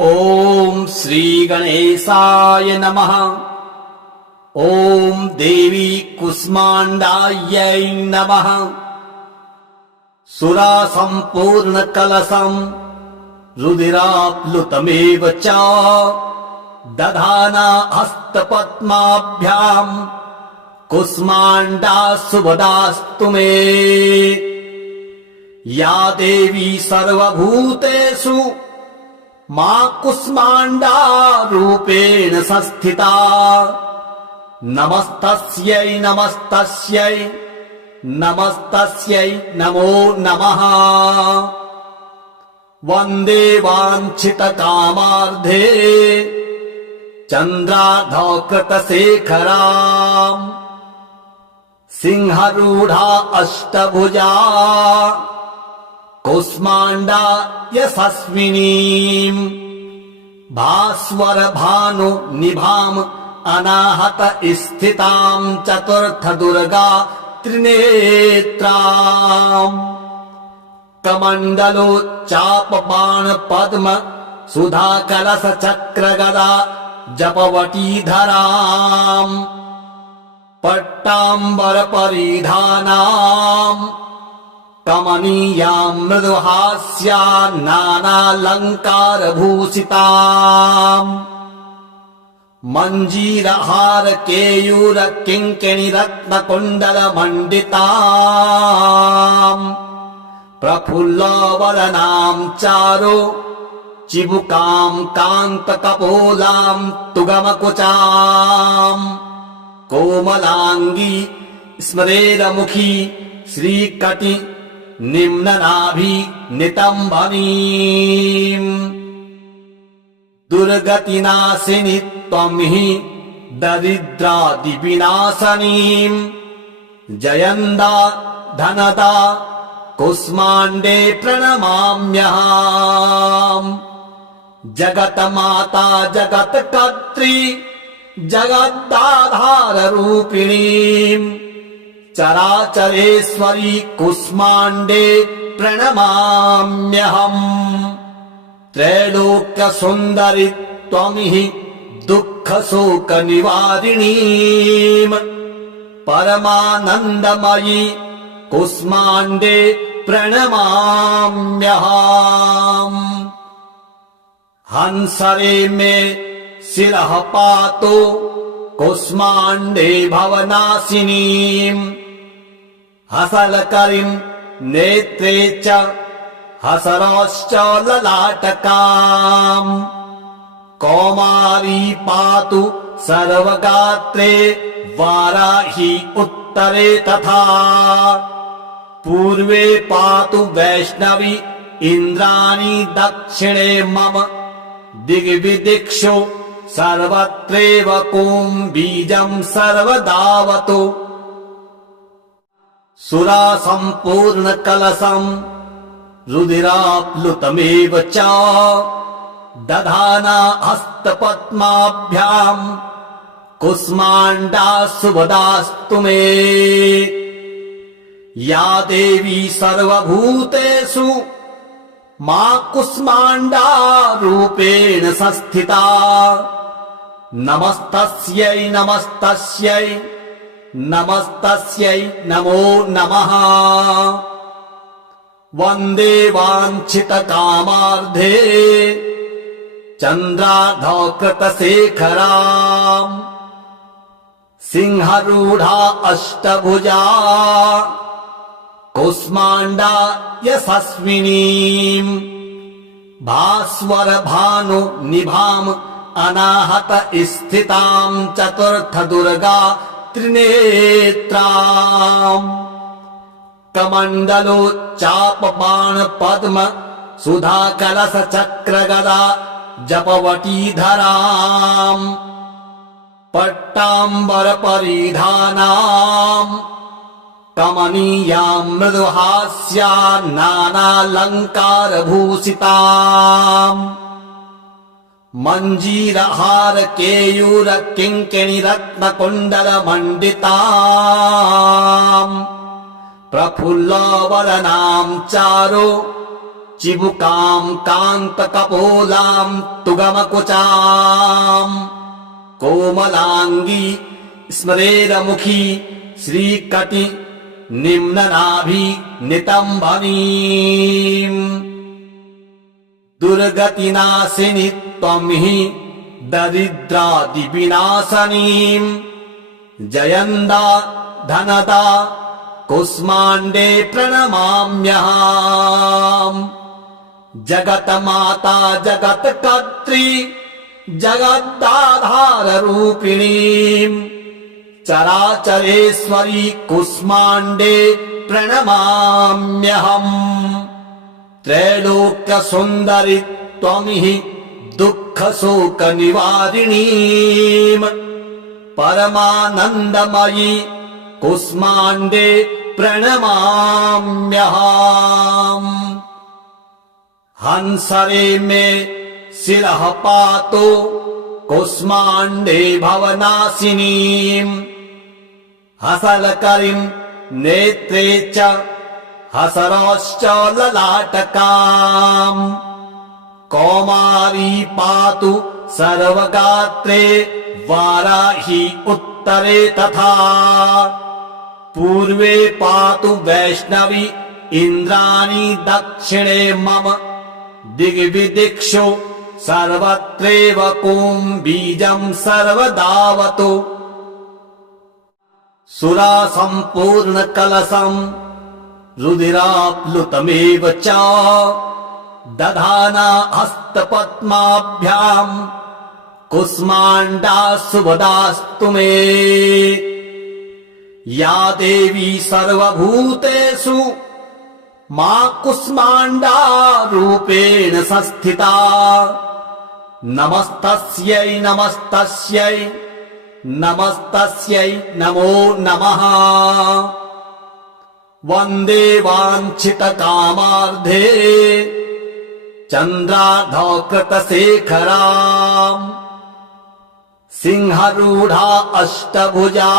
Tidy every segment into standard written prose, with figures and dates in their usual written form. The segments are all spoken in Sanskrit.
ओम श्री गणेशाय नमः। ओम देवी कुष्माण्डायै नमः। सुरा संपूर्ण कलशं रुधिराप्लुतमेव च दधाना हस्तपद्माभ्यां कुष्माण्डा शुभदास्तु मे। या देवी सर्वभूतेषु मां कुष्माण्डा रूपेण संस्थिता। नमस्तस्यै नमस्तस्यै नमस्तस्यै नमो नमः। वन्दे वाञ्छितकामार्धे चन्द्रार्धकृतशेखराम् सिंहरूढा अष्टभुजा कुष्माण्डा यशस्विनीम् भास्वर भानु निभाम् अनाहत स्थिताम् चतुर्थ दुर्गा त्रिनेत्राम् कमण्डलोच्चाप बाण पद्म सुधा कलश चक्र गदा जपवटीधराम् पट्टाम्बर परिधानाम् कमनीयां मृदुहास्या नानालंकार भूषिताम् मंजीरहार केयूर किंकिणी रत्न कुंडल मंडिताम् प्रफुल्लवदनां चारु चिबुकां कांत कपोलां तुगमकुचाम् कोमलांगी स्मरेरमुखी श्रीकटि निम्ननाभि नितंबनीम् दुर्गतिनाशिनी त्वं हि दरिद्रादिविनाशनीम् जयन्दा धनदा कुष्माण्डे प्रणमाम्यहम्। जगन्माता जगत्कर्त्री जगदाधाररूपिणीम् चराचरेश्वरी कुष्माण्डे प्रणमाम्यहम्। त्रैलोक्य सुन्दरि त्वं हि दुःख शोक निवारिणीम् परमानन्दमयी कुष्माण्डे प्रणमाम्यहम्। हंसरे मे शिरः पातु कुष्माण्डे भवनाशिनीम् हसलकरीं नेत्रे च हसरश्च ललाटकाम् कौमारी पातु सर्वगात्रे वाराही उत्तरे तथा पूर्वे पातु वैष्णवी इन्द्राणी दक्षिणे मम दिग्विदिक्षु सर्वत्रैव कुं बीजं सर्वदावतु। सुरा संपूर्ण कलशं रुधिराप्लुतमेव च दधाना हस्तपद्माभ्यां कुष्माण्डा शुभदास्तु मे। या देवी सर्वभूतेषु मां कुष्माण्डा रूपेण संस्थिता। नमस्तस्यै नमस्तस्यै नमस्तस्यै नमो नमः। वन्दे वाञ्छितकामार्धे चन्द्रार्धकृतशेखराम् सिंहरूढा अष्टभुजा कुष्माण्डा यशस्विनीम् भास्वर भानु निभाम् अनाहत स्थितां चतुर्थ दुर्गा त्रिनेत्राम् कमण्डलोच्चाप बाण पद्म सुधा कलश चक्र गदा जपवटीधराम् पट्टाम्बर परिधानाम् कमनीयां मृदुहास्या नानालंकार भूषिताम् मंजीरहार केयूर किंकिणी रत्न कुंडल मंडिताम् प्रफुल्लवदनां चारु चिबुकां कान्तकपोलां तुगमकुचाम् कोमलाङ्गी स्मरेरमुखी श्रीकटि निम्ननाभि नितम्बनीम् दुर्गतिनाशिनि त्वं हि दरिद्रादिविनाशनीम् जयन्दा धनदा कुष्माण्डे प्रणमाम्यहम् जगन्माता जगत्कर्त्री जगदाधाररूपिणीम् चराचरेश्वरी कुष्माण्डे प्रणमाम्यहम् त्रैलोक्यसुन्दरि त्वं हि दुःखशोकनिवारिणीम् परमानन्दमयी कुष्माण्डे प्रणमाम्यहम् हंसरे मे शिरः पातु कुष्माण्डे भवनाशिनीम् हसलकरीं नेत्रे च हसरश्च ललाटकाम् कौमारी पातु सर्वगात्रे वाराही उत्तरे तथा पूर्वे पातु वैष्णवी इन्द्राणी दक्षिणे मम दिग्विदिक्षु सर्वत्रैव कुम्भीजं सर्वदावतु सुरासम्पूर्णकलशम् रुधिराप्लुतमेव च दधाना हस्तपद्माभ्याम् कुष्माण्डा शुभदास्तु मे या देवी सर्वभूतेषु मा कुष्माण्डा रूपेण संस्थिता नमस्तस्यै नमस्तस्यै नमस्तस्यै नमो नमः वन्दे वाञ्छितकामार्धे चन्द्रार्धकृतशेखराम् सिंहरूढा अष्टभुजा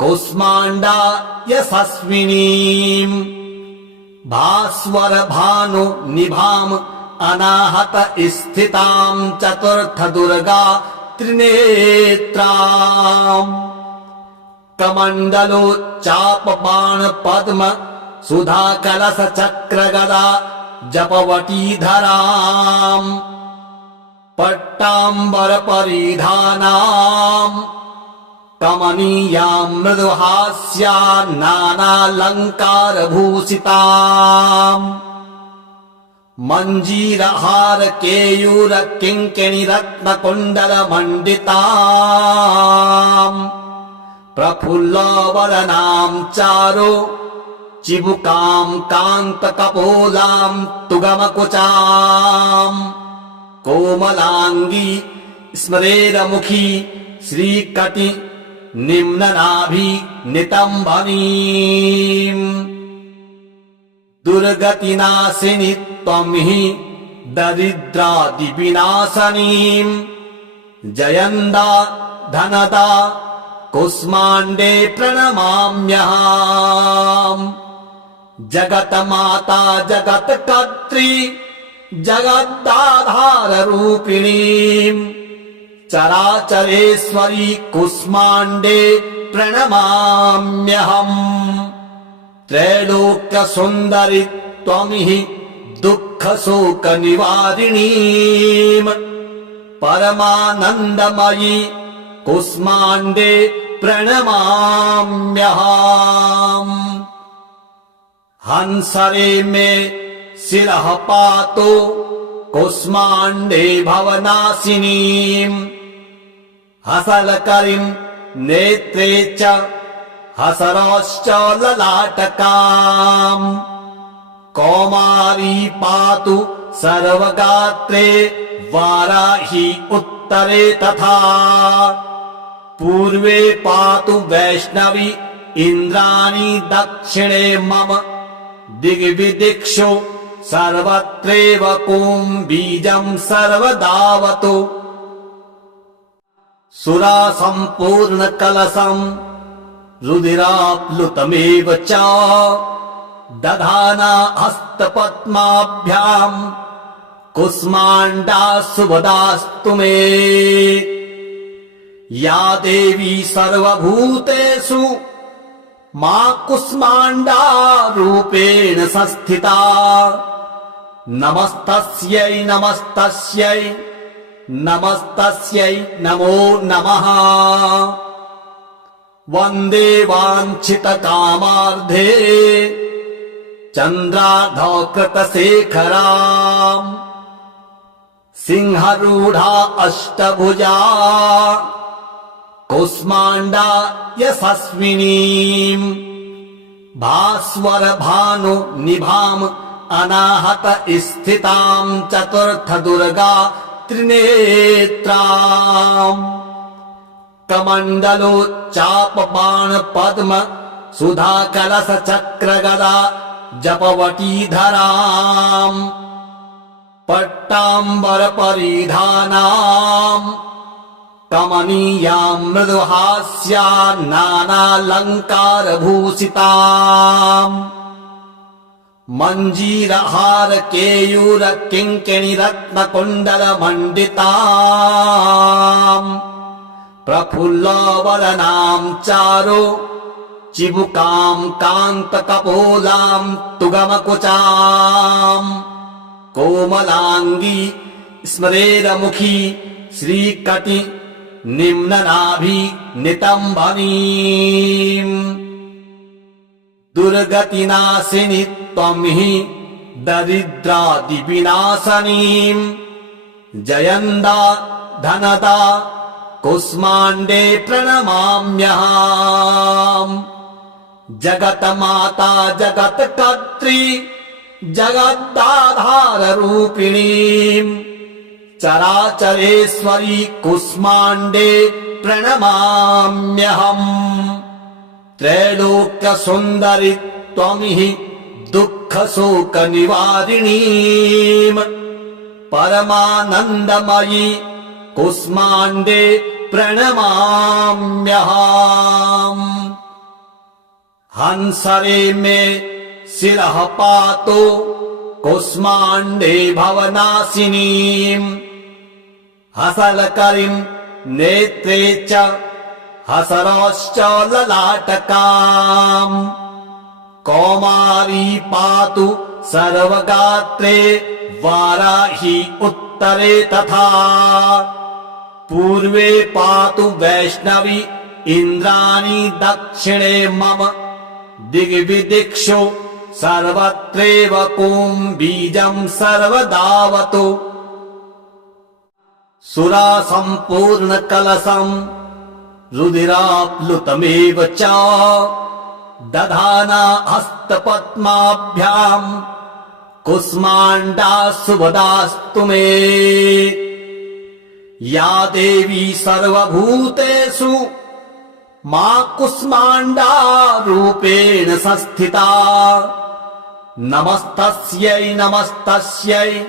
कुष्माण्डा यशस्विनीम् भास्वर भानु निभाम् अनाहत स्थिताम् चतुर्थ दुर्गा त्रिनेत्राम् कमण्डलोच्चाप बाण पद्म सुधा कलश चक्र गदा जपवटीधराम् पट्टाम्बर परिधानाम् कमनीयाम् मृदुहास्या नानालङ्कार भूषिताम् मञ्जीरहार केयूर किङ्किणी रत्नकुण्डल मण्डिताम् प्रफुल्लवदनाम् चारु चिबुकाम् कान्तकपोलाम् तुगमकुचाम् कोमलाङ्गी स्मरेरमुखी श्रीकटि निम्ननाभि नितम्बनीम् दुर्गतिनाशिनि त्वं हि दरिद्रादिविनाशनीम् जयन्दा धनदा कुष्माण्डे प्रणमाम्यहम् जगन्माता जगत्कर्त्री जगदाधाररूपिणीम् चराचरेश्वरी कुष्माण्डे प्रणमाम्यहम् त्रैलोक्यसुन्दरि त्वं हि दुःखशोकनिवारिणीम् परमानन्दमयी कुष्माण्डे प्रणमाम्यहम् हंसरे मे शिरः पातु कुष्माण्डे भवनाशिनीम् हसलकरीं नेत्रे च हसरश्च ललाटकाम् कौमारी पातु सर्वगात्रे वाराही उत्तरे तथा पूर्वे पातु वैष्णवी इन्द्राणी दक्षिणे मम दिग्विदिक्षु सर्वत्रैव कुम्भीजं सर्वदावतु सुरासम्पूर्णकलशम् रुधिराप्लुतमेव च दधाना हस्तपद्माभ्याम् कुष्माण्डा सुभदास्तु मे। या देवी सर्वभूतेषु मा कुष्माण्डा रूपेण संस्थिता। नमस्तस्यै नमस्तस्यै नमस्तस्यै नमो नमः। वन्दे वाञ्छितकामार्धे चन्द्रार्धकृतशेखराम् सिंहरूढा अष्टभुजा कुष्माण्डा यशस्विनीम्। भास्वर भानु निभाम् अनाहत स्थिताम् चतुर्थ दुर्गा त्रिनेत्राम्। कमण्डलोच्चाप बाण पद्म सुधा कलश चक्र गदा जपवटीधराम्। पट्टाम्बर परिधानाम् कमनीयाम् मृदुहास्या नानालङ्कार भूषिताम्। मञ्जीरहार केयूर किङ्किणी रत्न कुण्डल मण्डिताम्। प्रफुल्लवदनाम् चारु चिबुकाम् कान्त कपोलाम् तुगमकुचाम्। कोमलाङ्गी स्मरेरमुखी श्रीकटि निम्ननाभि नितम्बनीम्। दुर्गतिनाशिनि त्वं हि दरिद्रादिविनाशनीम्। जयन्दा धनदा कुष्माण्डे प्रणमाम्यहम्। जगन्माता जगत्कर्त्री जगदाधाररूपिणीम्। चराचरेश्वरी कुष्माण्डे प्रणमाम्यहम्। त्रैलोक्यसुन्दरि त्वं हि दुःखशोकनिवारिणीम्। परमानन्दमयी कुष्माण्डे प्रणमाम्यहम्। हंसरे मे शिरः पातु कुष्माण्डे भवनाशिनीम्। हसलकरीम् नेत्रे च हसरश्च ललाटकाम्। कौमारी पातु सर्वगात्रे वाराही उत्तरे तथा। पूर्वे पातु वैष्णवी इन्द्राणी दक्षिणे मम। दिग्विदिक्षु सर्वत्रैव कुम्भीजम् सर्वदावतु। सुरा सम्पूर्ण कलशम् रुधिराप्लुतमेव च दधाना हस्तपद्माभ्याम् कुष्माण्डा सुभदास्तु मे। या देवी सर्वभूतेषु मा कुष्माण्डा रूपेण संस्थिता। नमस्तस्यै नमस्तस्यै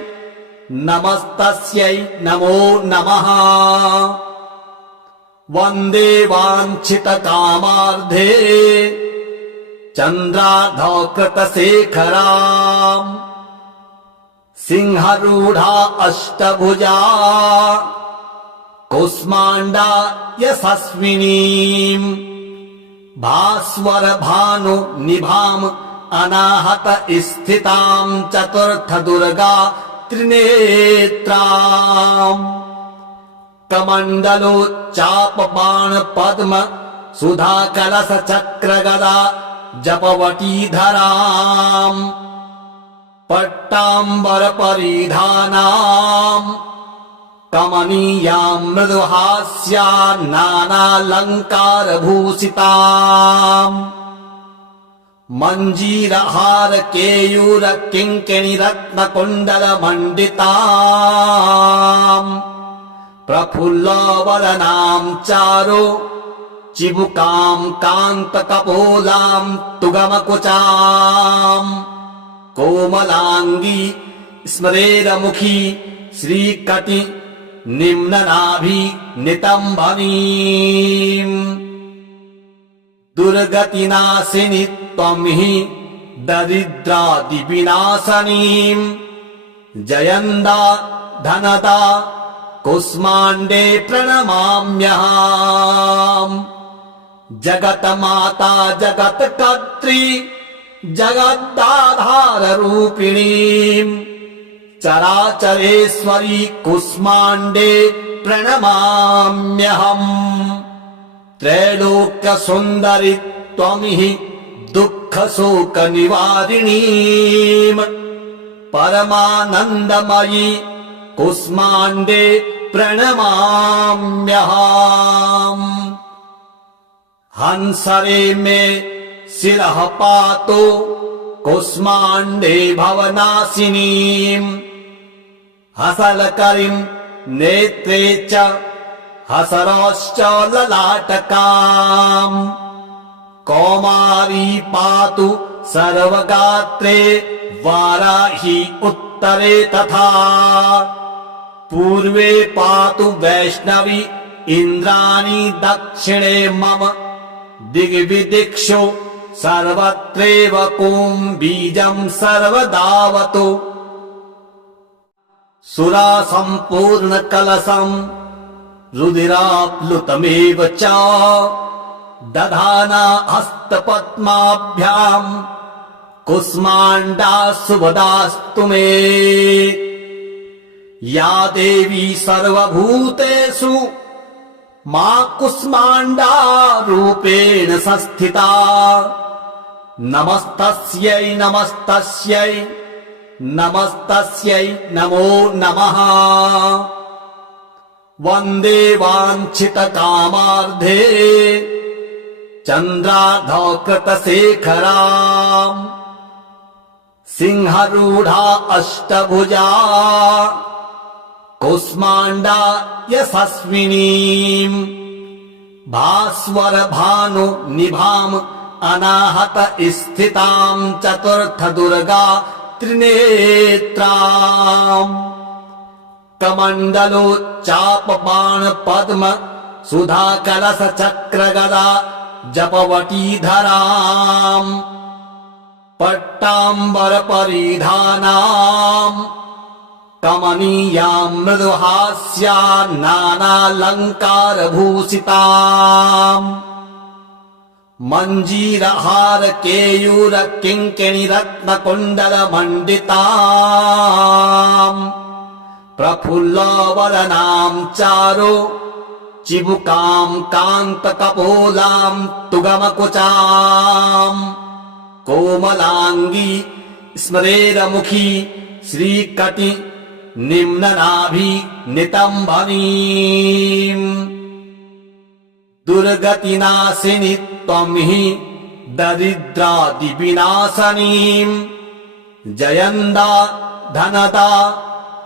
नमस्तस्यै नमो नमः। वन्दे वाञ्छितकामार्धे चन्द्रार्धकृतशेखराम् सिंहरूढा अष्टभुजा कुष्माण्डा यशस्विनीम्। भास्वर भानु निभाम् अनाहत स्थिताम् चतुर्थ दुर्गा त्रिनेत्राम्। कमण्डलोच्चाप बाण पद्म सुधा कलश चक्र गदा जपवटीधराम्। पट्टाम्बर परिधानाम् कमनीयाम् मृदुहास्या नानालङ्कार भूषिताम्। मञ्जीरहार केयूर किङ्किणी रत्न कुण्डल मण्डिताम्। प्रफुल्लवदनाम् चारु चिबुकाम् कान्त कपोलाम् तुगमकुचाम्। कोमलाङ्गी स्मरेरमुखी श्रीकटि निम्ननाभि नितम्बनीम्। दुर्गतिनाशिनि त्वं हि दरिद्रादिविनाशनीम् जयन्दा धनदा कुष्माण्डे प्रणमाम्यहम् जगन्माता जगत्कर्त्री जगदाधाररूपिणीम् चराचरेश्वरी कुष्माण्डे प्रणमाम्यहम् त्रैलोक्यसुन्दरि त्वमिहि दुःखशोकनिवारिणीम् परमानन्दमयी कुष्माण्डे प्रणमाम्यहम् हंसरे मे शिरः पातु कुष्माण्डे भवनाशिनीम् हसलकरीम् नेत्रे च हसरश्च ललाटकाम् कौमारी पातु सर्वगात्रे वाराही उत्तरे तथा पूर्वे पातु वैष्णवी इन्द्राणी दक्षिणे मम दिग्विदिक्षु सर्वत्रैव कुम्भीजम् सर्वदावतु सुरा सम्पूर्ण कलशम् रुधिराप्लुतमेव च दधाना हस्तपद्माभ्याम् कुष्माण्डा शुभदास्तु मे या देवी सर्वभूतेषु मा कुष्माण्डा रूपेण संस्थिता नमस्तस्यै नमस्तस्यै नमस्तस्यै नमो नमः वन्दे वाञ्छितकामार्धे चन्द्रार्धकृतशेखराम् सिंहरूढा अष्टभुजा कुष्माण्डा यशस्विनीम् भास्वर भानु निभाम् अनाहत स्थिताम् चतुर्थ दुर्गा त्रिनेत्राम् कमण्डलोच्चाप बाण पद्म सुधा कलश चक्र गदा जपवटीधराम् पट्टाम्बर परिधानाम् कमनीयाम् मृदुहास्या नानालङ्कार भूषिताम् मञ्जीरहार केयूर किङ्किणी रत्नकुण्डल मण्डिताम् प्रफुल्लवदनाम् चारु चिबुकाम् कान्तकपोलाम् तुगमकुचाम् कोमलाङ्गी स्मरेरमुखी श्रीकटि निम्ननाभि नितम्बनीम् दुर्गतिनाशिनि त्वं हि दरिद्रादिविनाशनीम् जयन्दा धनदा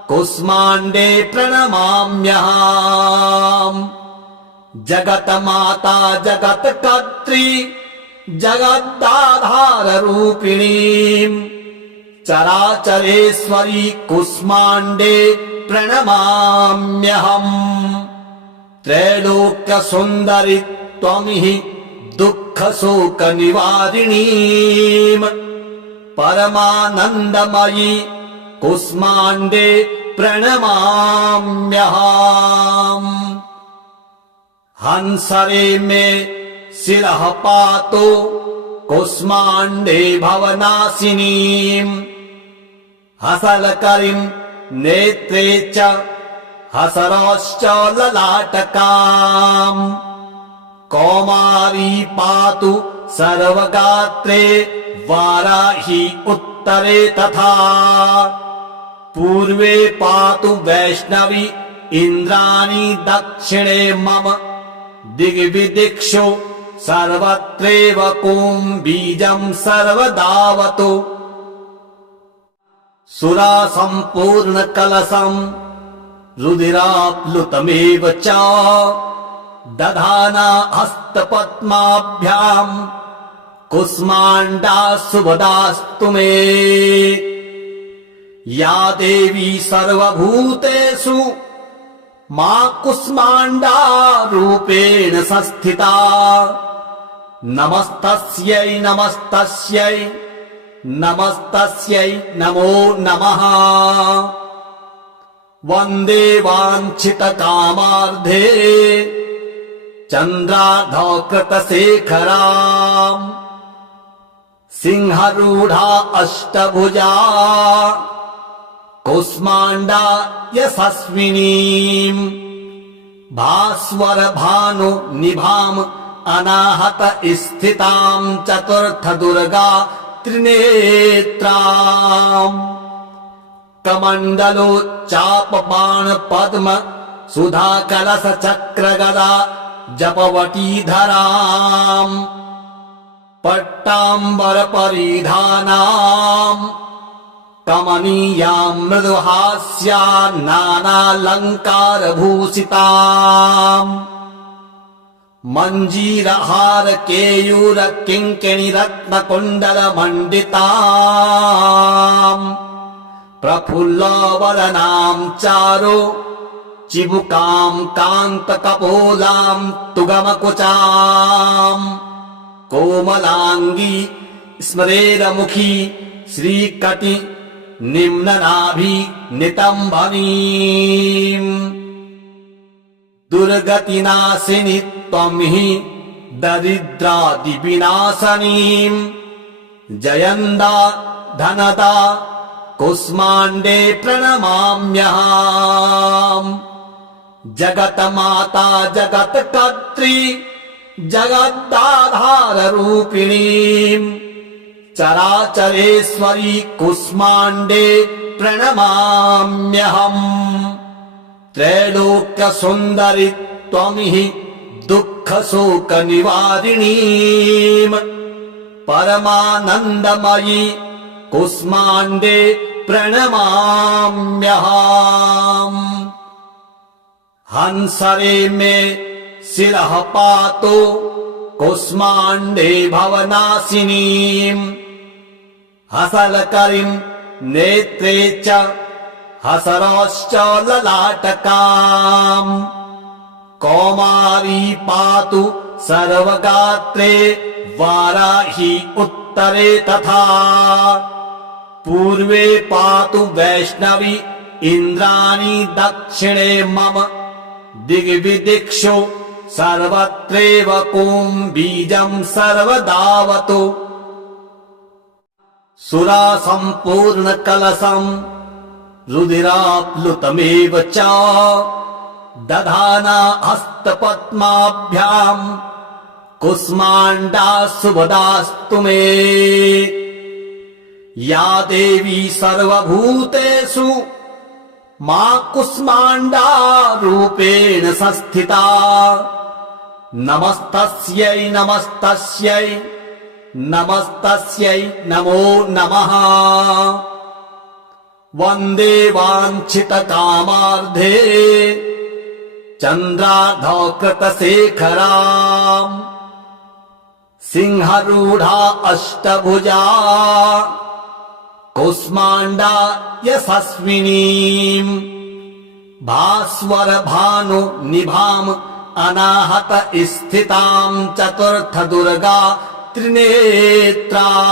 कुष्माण्डे प्रणमाम्यहम् जगन्माता जगत्कर्त्री जगदाधाररूपिणीम् चराचरेश्वरी कुष्माण्डे प्रणमाम्यहम् त्रैलोक्यसुन्दरि त्वमिहि दुःखशोकनिवारिणीम् परमानन्दमयी कुष्माण्डे प्रणमाम्यहम् हंसरे मे शिरः पातु कुष्माण्डे भवनाशिनीम् हसलकरीम् नेत्रे च हसरश्च ललाटकाम् कौमारी पातु सर्वगात्रे वाराही उत्तरे तथा पूर्वे पातु वैष्णवी इन्द्राणी दक्षिणे मम दिग्विदिक्षु सर्वत्रैव कुम्भीजम् सर्वदावतु सुरा सम्पूर्ण कलशम् रुधिराप्लुतमेव च दधाना हस्तपद्माभ्याम् कुष्माण्डा शुभदास्तु मे या देवी सर्वभूतेषु मा कुष्माण्डा रूपेण संस्थिता नमस्तस्यै नमस्तस्यै नमस्तस्यै नमो नमः। वन्दे वाञ्छितकामार्धे चन्द्रार्धकृतशेखराम् सिंहरूढा अष्टभुजा कौष्माण्डा यशस्विनीम् भास्वर भानु निभाम् अनाहत स्थिताम् चतुर्थ दुर्गा त्रिनेत्राम् कमण्डलोच्चाप बाण पद्म सुधा कलश चक्र गदा जपवटीधराम् पट्टाम्बर परिधानाम् कमनीयाम् मृदुहास्या नानालङ्कार भूषिताम् मञ्जीरहार केयूर किङ्किणी रत्न कुण्डल मण्डिताम् प्रफुल्लवदनाम् चारु चिबुकाम् कान्त कपोलाम् तुगमकुचाम् कोमलाङ्गी स्मरेरमुखी श्रीकटि निम्ननाभि नितम्बनीम् दुर्गतिनाशिनि त्वं हि दरिद्रादिविनाशनीम् जयन्दा धनदा कुष्माण्डे प्रणमाम्यहम् जगन्माता जगत्कर्त्री जगदाधाररूपिणीम् चराचरेश्वरी कुष्माण्डे प्रणमाम्यहम् त्रैलोक्यसुन्दरि त्वं हि दुःखशोकनिवारिणीम् परमानन्दमयी कुष्माण्डे प्रणमाम्यहम् हंसरे मे शिरः पातु कुष्माण्डे भवनाशिनीम् हसलकरीम् नेत्रे च हसरश्च ललाटकाम् कौमारी पातु सर्वगात्रे वाराही उत्तरे तथा पूर्वे पातु वैष्णवी इन्द्राणी दक्षिणे मम दिग्विदिक्षु सर्वत्रैव कुम्भीजम् सर्वदावतु सुरा सम्पूर्ण कलशम् रुधिराप्लुतमेव च दधाना हस्तपद्माभ्याम् कुष्माण्डा शुभदास्तु मे या देवी सर्वभूतेषु मा कुष्माण्डा रूपेण संस्थिता नमस्तस्यै नमस्तस्यै नमस्तस्यै नमो नमः। वन्दे वाञ्छितकामार्धे चन्द्रार्धकृतशेखराम् सिंहरूढा अष्टभुजा कौष्माण्डा यशस्विनीम् भास्वर भानु निभाम् अनाहत स्थिताम् चतुर्थ दुर्गा त्रिनेत्राम्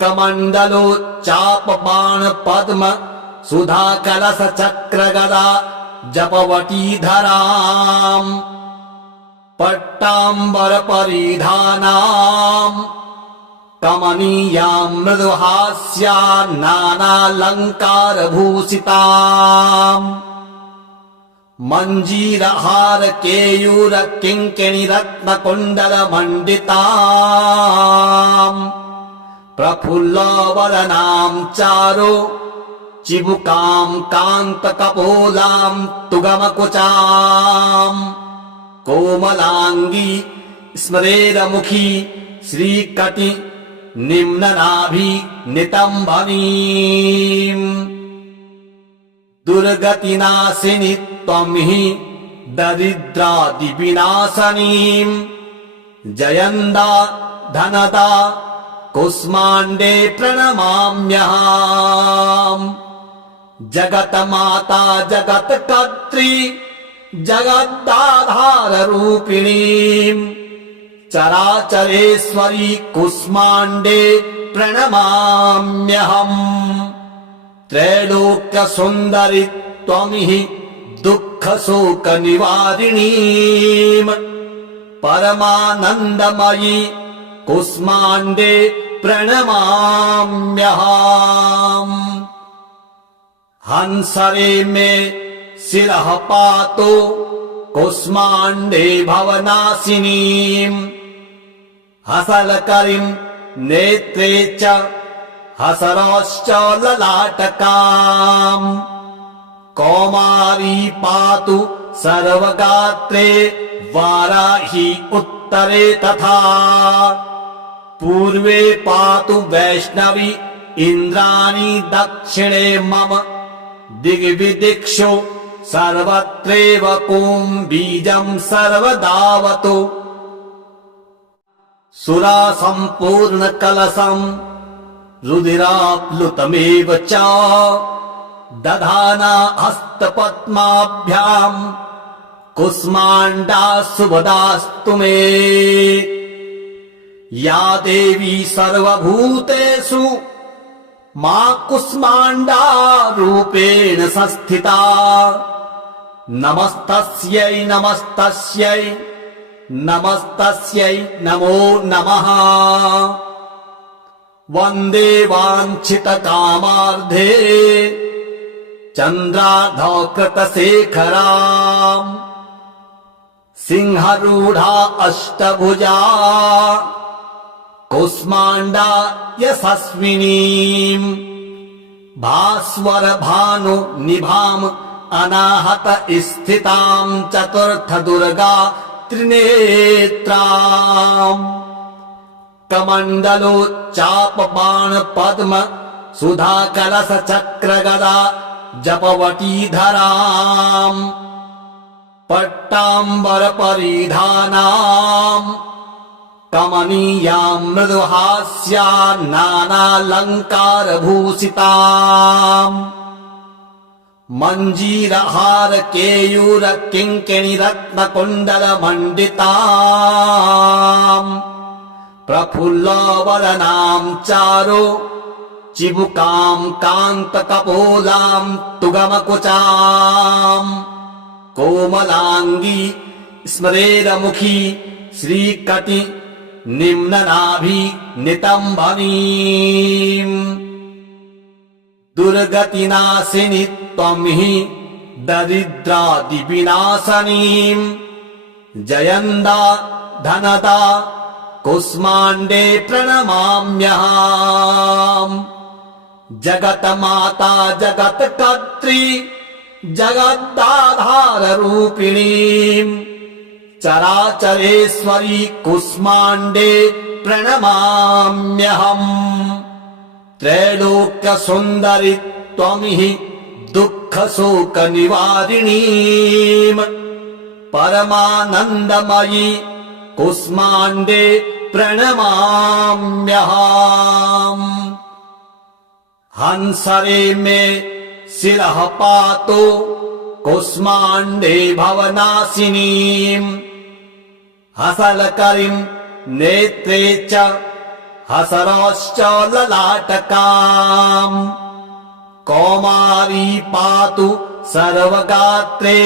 कमण्डलोच्चाप बाण पद्म सुधा कलश चक्र गदा जपवटीधराम् पट्टाम्बर परिधानाम् कमनीयाम् मृदुहास्या नानालङ्कार भूषिताम् मञ्जीरहार केयूर किङ्किणी रत्न कुण्डल मण्डिताम् प्रफुल्लवदनाम् चारु चिबुकाम् कान्त कपोलाम् तुगमकुचाम् कोमलाङ्गी स्मरेरमुखी श्रीकटि निम्ननाभि नितम्बनीम् दुर्गतिनाशिनि त्वं हि दरिद्रादिविनाशनीम् जयन्दा धनदा कुष्माण्डे प्रणमाम्यहम् जगन्माता जगत्कर्त्री जगदाधाररूपिणीम् चराचरेश्वरी कुष्माण्डे प्रणमाम्यहम् त्रैलोक्यसुन्दरि त्वमिहि दुःखशोकनिवारिणीम् परमानन्दमयी कुष्माण्डे प्रणमाम्यहम् हंसरे मे शिरः पातो कुष्माण्डे भवनाशिनीम् हसलकरीम् नेत्रे च हसरश्च ललाटकाम् कौमारी पातु सर्वगात्रे वाराही उत्तरे तथा पूर्वे पातु वैष्णवी इन्द्राणी दक्षिणे मम दिग्विदिक्षु सर्वत्रैव कुम्भीजम् सर्वदावतु सुरा सम्पूर्णकलशम् रुधिराप्लुतमेव च दधाना हस्तपद्माभ्याम् कुष्माण्डा शुभदास्तु मे या देवी सर्वभूतेषु मा कुष्माण्डा रूपेण संस्थिता नमस्तस्यै नमस्तस्यै नमस्तस्यै नमो नमः वन्दे वाञ्छितकामार्धे चन्द्रार्धकृतशेखराम् सिंहरूढा अष्टभुजा कुष्माण्डा यशस्विनीम् भास्वर भानु निभाम् अनाहत स्थिताम् चतुर्थ दुर्गा त्रिनेत्राम् कमण्डलोच्चाप बाण पद्म सुधा कलश चक्र गदा जपवटीधराम् पट्टाम्बर परिधानाम् कमनीयाम् मृदुहास्या नानालङ्कार भूषिताम् मञ्जीरहार केयूर किङ्किणी रत्न कुण्डल मण्डिताम् प्रफुल्लवदनाम् चारु चिबुकाम् कान्त कपोलाम् तुगमकुचाम् कोमलाङ्गी स्मरेरमुखी श्रीकटि निम्ननाभि नितम्बनीम् दुर्गतिनाशिनि त्वं हि दरिद्रादिविनाशनीम् जयन्दा धनदा कुष्माण्डे प्रणमाम्यहम् जगन्माता जगत्कर्त्री जगदाधाररूपिणीम् चराचरेश्वरी कुष्माण्डे प्रणमाम्यहम् त्रैलोक्यसुन्दरि त्वमिहि दुःखशोकनिवारिणीम् परमानन्दमयी कुष्माण्डे प्रणमाम्यहम् हंसरे मे शिरः पातो कुष्माण्डे भवनाशिनीम् हसलकरीम् नेत्रे च हसरश्च ललाटकाम् कौमारी पातु सर्वगात्रे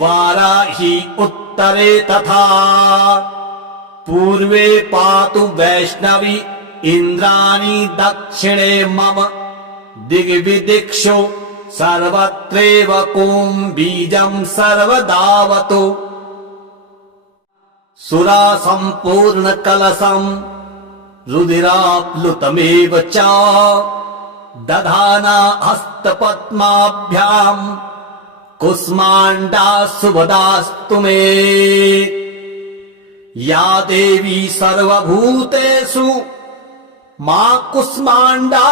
वाराही उत्तरे तथा पूर्वे पातु वैष्णवी इन्द्राणी दक्षिणे मम दिग्विदिक्षु सर्वत्रैव कुम्भीजम् सर्वदावतु सुरा सम्पूर्णकलशम् रुधिराप्लुतमेव च दधाना हस्तपद्माभ्याम् कुष्माण्डा शुभदास्तु मे या देवी सर्वभूतेषु मा कुष्माण्डा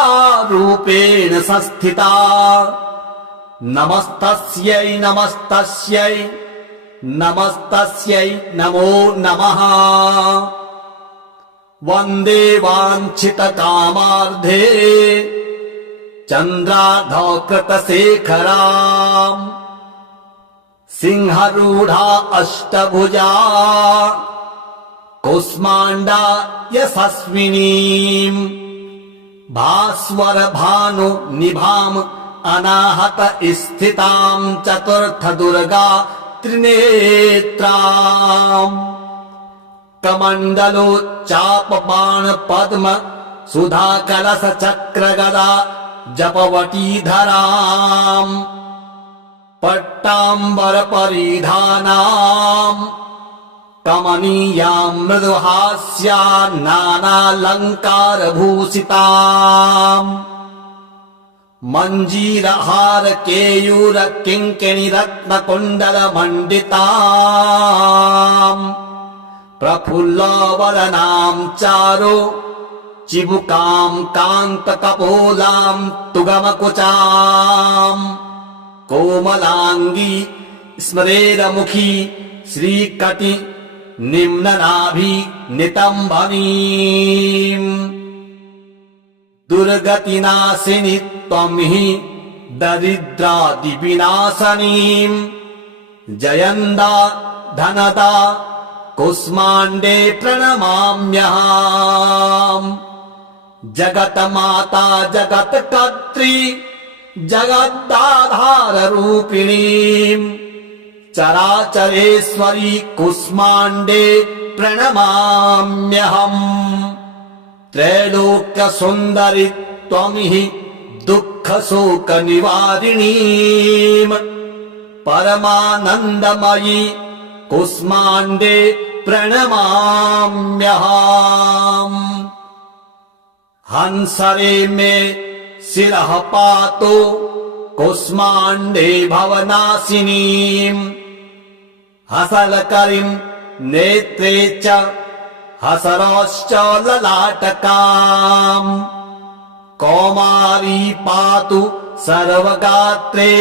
रूपेण संस्थिता नमस्तस्यै नमस्तस्यै नमस्तस्यै नमो नमः वन्दे वाञ्छितकामार्धे चन्द्रार्धकृतशेखराम् सिंहरूढा अष्टभुजा कुष्माण्डा यशस्विनीम् भास्वर भानु निभाम् अनाहत स्थिताम् चतुर्थ दुर्गा त्रिनेत्राम् कमण्डलोच्चाप बाण पद्म सुधा कलश चक्र गदा जपवटीधराम् पट्टाम्बर परिधानाम् कमनीयाम् मृदुहास्या नानालङ्कार भूषिताम् मञ्जीरहार केयूर किङ्किणी रत्न कुण्डल मण्डिताम् प्रफुल्लवदनाम् चारु चिबुकाम् कान्त कपोलाम् तुगमकुचाम् कोमलाङ्गी स्मरेरमुखी श्रीकटि निम्ननाभि नितम्बनीम् दुर्गतिनाशिनि त्वं हि दरिद्रादिविनाशनीम् जयन्दा धनदा कुष्माण्डे प्रणमाम्यहम् जगन्माता जगत्कर्त्री जगदाधाररूपिणीम् चराचरेश्वरी कुष्माण्डे प्रणमाम्यहम् त्रैलोक्यसुन्दरि त्वं हि दुःखशोकनिवारिणीम् परमानन्दमयी कुष्माण्डे प्रणमाम्यहम् हंसरे मे शिरः पातु कुष्माण्डे भवनाशिनीम् हसलकरीम् नेत्रे च हसरश्च ललाटकाम् कौमारी पातु सर्वगात्रे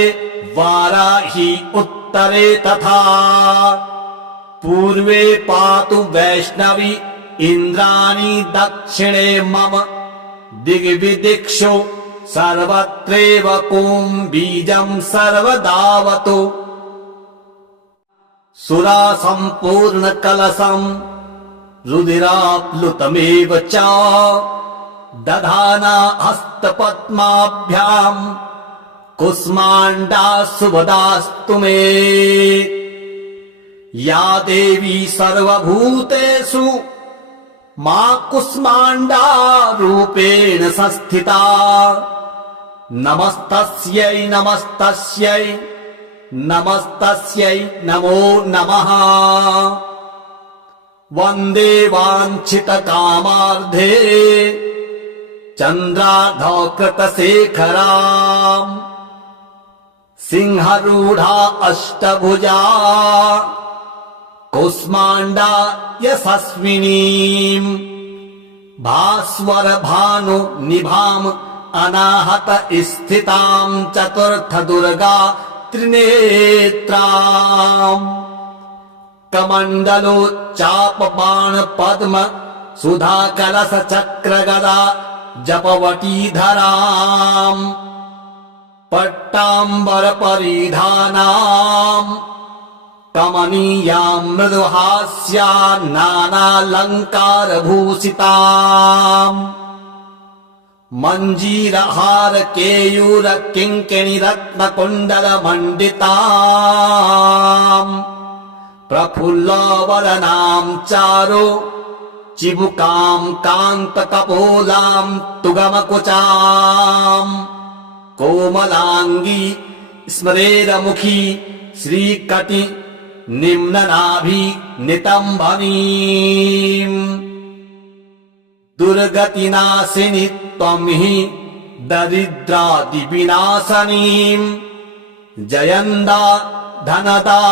वाराही उत्तरे तथा पूर्वे पातु वैष्णवी इन्द्राणी दक्षिणे मम दिग्विदिक्षु सर्वत्रैव कुम्भीजम् सर्वदावतु सुरा सम्पूर्ण कलशम् रुधिराप्लुतमेव च दधाना हस्तपद्माभ्याम् कुष्माण्डा शुभदास्तु मे या देवी सर्वभूतेषु मा कुष्माण्डा रूपेण संस्थिता नमस्तस्यै नमस्तस्यै नमस्तस्यै नमो नमः वन्दे वाञ्छितकामार्धे चन्द्रार्धकृतशेखराम् सिंहरूढा अष्टभुजा कुष्माण्डा यशस्विनीम् भास्वर भानु निभाम् अनाहत स्थिताम् चतुर्थ दुर्गा त्रिनेत्राम् कमण्डलोच्चाप बाण पद्म सुधा कलश चक्र गदा जपवटीधराम् पट्टाम्बर परिधानाम् कमनीयाम् मृदुहास्या नानालङ्कार भूषिताम् मञ्जीरहार केयूर किङ्किणी रत्न कुण्डल मण्डिताम् प्रफुल्लवदनाम् चारु चिबुकाम् कान्त कपोलाम् तुगमकुचाम् कोमलाङ्गी स्मरेरमुखी श्रीकटि निम्ननाभि नितम्बनीम् दुर्गतिनाशिनि त्वं हि दरिद्रादिविनाशनीम् जयन्दा धनदा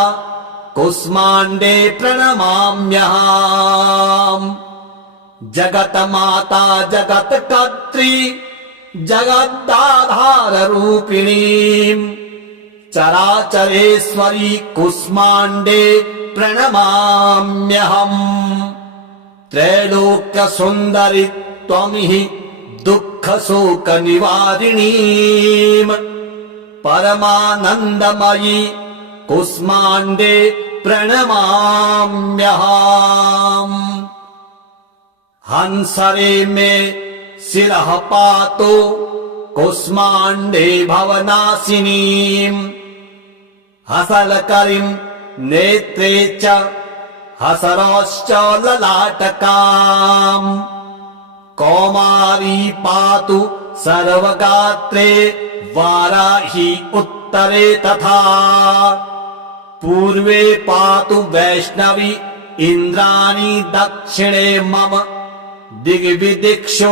कुष्माण्डे प्रणमाम्यहम् जगन्माता जगत्कर्त्री जगदाधाररूपिणीम् चराचरेश्वरी कुष्माण्डे प्रणमाम्यहम् त्रैलोक्यसुन्दरि त्वं हि दुःखशोकनिवारिणीम् परमानन्दमयी कुष्माण्डे प्रणमाम्यहम्। हंसरे मे शिरः पातु कुष्माण्डे भवनाशिनीम् हसलकरीम् नेत्रे च हसरश्च ललाटकाम् कौमारी पातु सर्वगात्रे वाराही उत्तरे तथा पूर्वे पातु वैष्णवी इन्द्राणी दक्षिणे मम दिग्विदिक्षु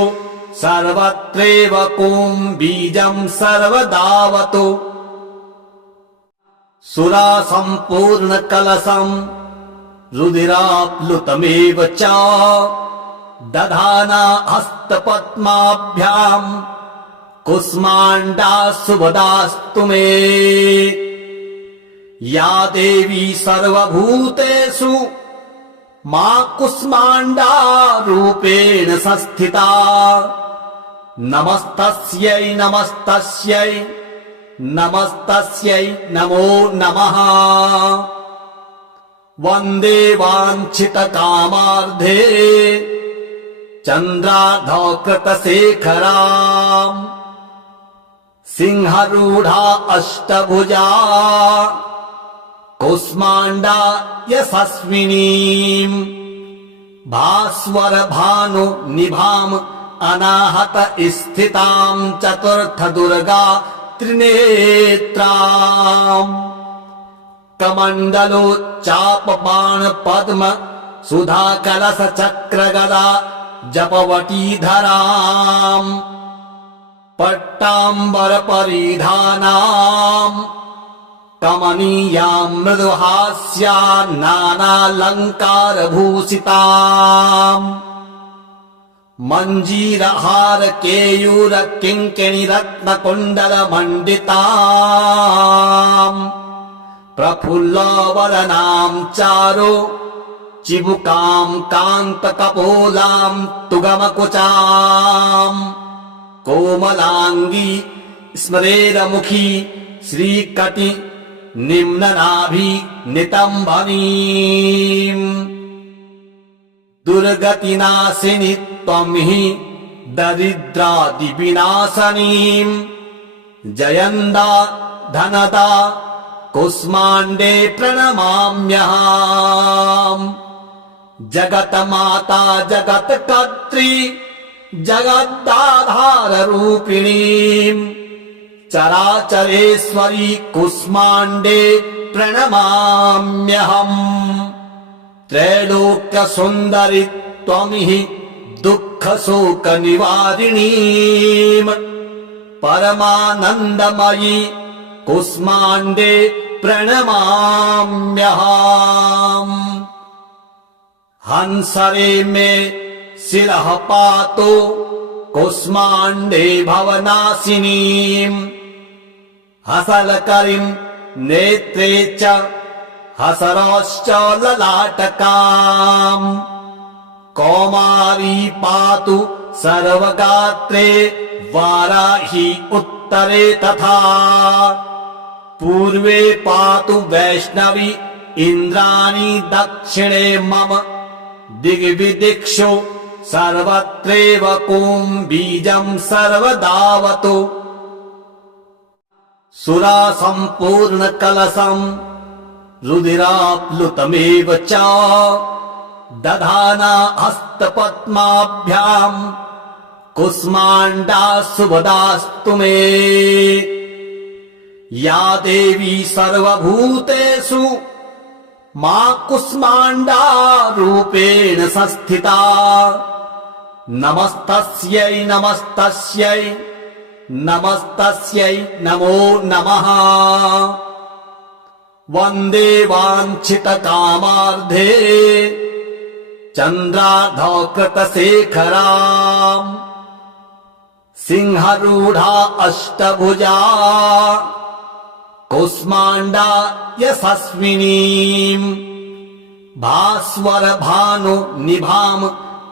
सर्वत्रैव कुम्भीजम् सर्वदावतु सुरा सम्पूर्ण कलशम् रुधिराप्लुतमेव च दधाना हस्तपद्माभ्याम् कुष्माण्डा शुभदास्तु मे या देवी सर्वभूतेषु मा कुष्माण्डा रूपेण संस्थिता नमस्तस्यै नमस्तस्यै नमस्तस्यै नमो नमः वन्दे वाञ्छितकामार्धे चन्द्रार्धकृतशेखराम् सिंहरूढा अष्टभुजा कुष्माण्डा यशस्विनीम् भास्वर भानु निभाम् अनाहत स्थिताम् चतुर्थ दुर्गा त्रिनेत्राम् कमण्डलोच्चाप बाण पद्म सुधा कलश चक्र गदा जपवटीधराम् पट्टाम्बर परिधानाम् कमनीयाम् मृदुहास्या नानालङ्कार भूषिताम् मञ्जीरहार केयूर किङ्किणी रत्न कुण्डल मण्डिताम् प्रफुल्लवदनाम् चारु चिबुकाम् कान्त कपोलाम् तुगमकुचाम् कोमलाङ्गी स्मरेरमुखी श्रीकटि निम्ननाभि नितम्बनीम् दुर्गतिनाशिनि त्वम् हि दरिद्रादिविनाशनीम् जयन्दा धनदा कुष्माण्डे प्रणमाम्यहम् जगन्माता जगत्कर्त्री जगदाधाररूपिणीम् चराचरेश्वरी कुष्माण्डे प्रणमाम्यहम् त्रैलोक्यसुन्दरि त्वम् हि दुःखशोकनिवारिणीम् परमानन्दमयी कुष्माण्डे प्रणमाम्यहम् हंसरे मे शिरः पातु कुष्माण्डे भवनाशिनीम् हसलकरीम् नेत्रे च हसरश्च ललाटकाम् कौमारी पातु सर्वगात्रे वाराही उत्तरे तथा पूर्वे पातु वैष्णवी इन्द्राणी दक्षिणे मम दिग्विदिक्षु सर्वत्रैव कुम्भीजम् सर्वदावतु सुरा सम्पूर्ण कलशम् रुधिराप्लुतमेव च दधाना हस्तपद्माभ्याम् कुष्माण्डा शुभदास्तु मे या देवी सर्वभूतेषु मा कुष्माण्डा रूपेण संस्थिता नमस्तस्यै नमस्तस्यै नमस्तस्यै नमो नमः वन्दे वाञ्छितकामार्धे चन्द्रार्धकृतशेखराम् सिंहरूढा अष्टभुजा कुष्माण्डा यशस्विनीम् भास्वर भानु निभाम्